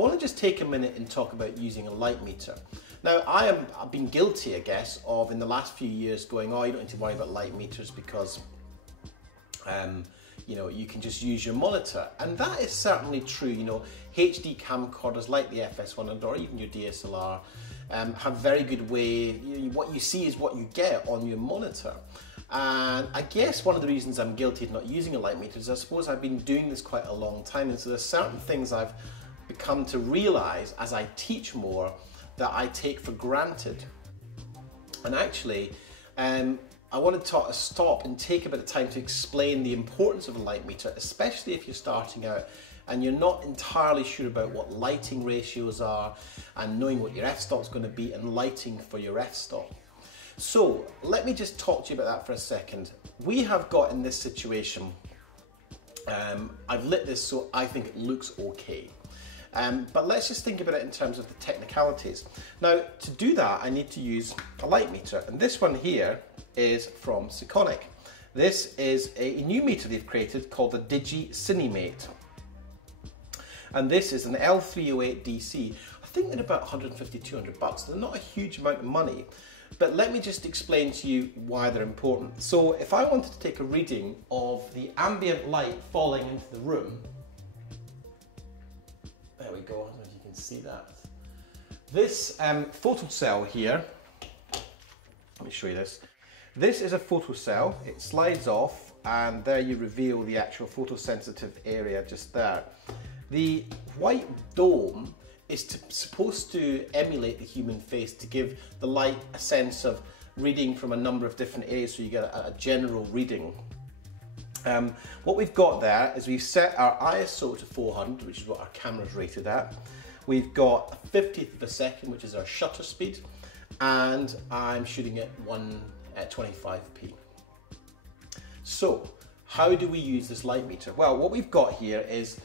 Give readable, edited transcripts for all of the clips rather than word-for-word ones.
want to just take a minute and talk about using a light meter. Now, I've been guilty, I guess, of in the last few years going, oh, you don't need to worry about light meters because you know, you can just use your monitor. And that is certainly true. You know, HD camcorders like the FS100 or even your DSLR have very good way, what you see is what you get on your monitor. And I guess one of the reasons I'm guilty of not using a light meter is I suppose I've been doing this quite a long time, and so there's certain things I've become to realize as I teach more that I take for granted. And actually, I want to stop and take a bit of time to explain the importance of a light meter, especially if you're starting out and you're not entirely sure about what lighting ratios are and knowing what your f-stop is going to be and lighting for your f-stop. So let me just talk to you about that for a second. We have got in this situation, I've lit this so I think it looks okay. But let's just think about it in terms of the technicalities. Now, to do that, I need to use a light meter, and this one here is from S.C.A.L.E. This is a new meter they've created called the DigiCinemate. And this is an L308 DC. I think they're about 150, 200 bucks. They're not a huge amount of money, but let me just explain to you why they're important. So if I wanted to take a reading of the ambient light falling into the room, there we go, I don't know if you can see that. This photocell here, let me show you this. This is a photocell, it slides off and there you reveal the actual photosensitive area just there. The white dome is supposed to emulate the human face to give the light a sense of reading from a number of different areas so you get a general reading. What we've got there is we've set our ISO to 400, which is what our camera's rated at. We've got a 50th of a second, which is our shutter speed, and I'm shooting at 25p. So, how do we use this light meter? Well, what we've got here is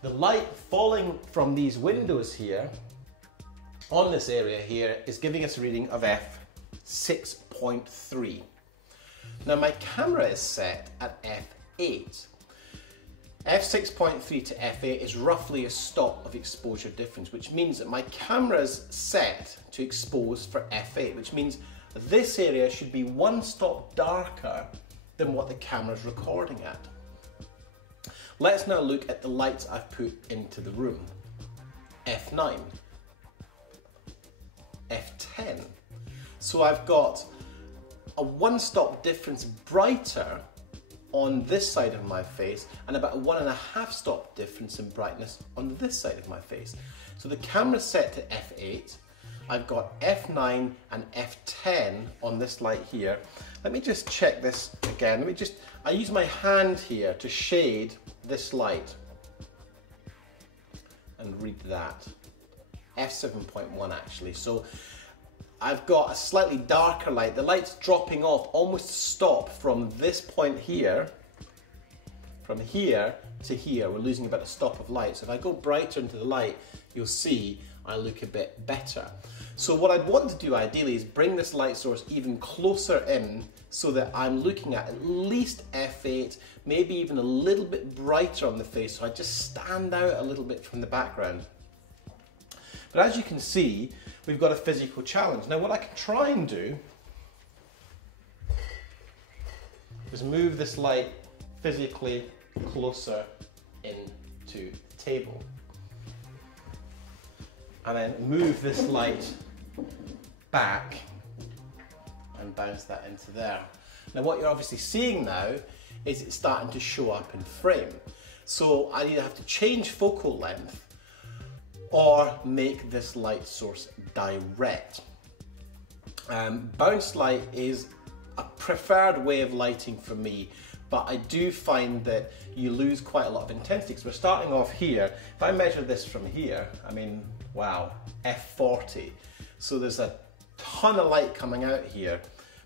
the light falling from these windows here on this area here is giving us a reading of f6.3. Now my camera is set at f8. f6.3 to f8 is roughly a stop of exposure difference, which means that my camera's set to expose for f8, which means this area should be one stop darker than what the camera's recording at. Let's now look at the lights I've put into the room. f9, f10. So I've got a one stop difference brighter on this side of my face and about a 1.5 stop difference in brightness on this side of my face. So the camera's set to f8. I've got f9 and f10 on this light here. Let me just check this again. I use my hand here to shade this light and read that. f7.1 actually. So I've got a slightly darker light. The light's dropping off almost to stop from this point here, from here to here. We're losing about a stop of light. So if I go brighter into the light, you'll see I look a bit better. So what I'd want to do ideally is bring this light source even closer in so that I'm looking at least f8, maybe even a little bit brighter on the face, so I just stand out a little bit from the background. But as you can see, we've got a physical challenge. Now what I can try and do is move this light physically closer into the table. And then move this light back and bounce that into there. Now what you're obviously seeing now is it's starting to show up in frame. So I either have to change focal length or make this light source direct. Bounce light is a preferred way of lighting for me, but I do find that you lose quite a lot of intensity because we're starting off here. If I measure this from here, I mean, wow, f40. So there's a ton of light coming out here.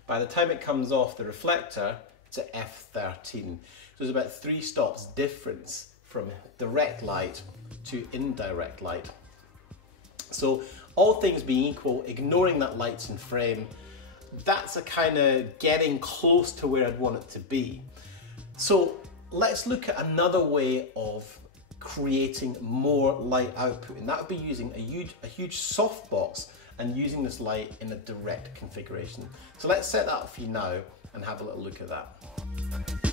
By the time it comes off the reflector, it's at f13. So there's about 3 stops difference from direct light to indirect light. So all things being equal, ignoring that light's in frame, that's a kind of getting close to where I'd want it to be. So let's look at another way of creating more light output, and that would be using a huge softbox and using this light in a direct configuration. So let's set that up for you now and have a little look at that.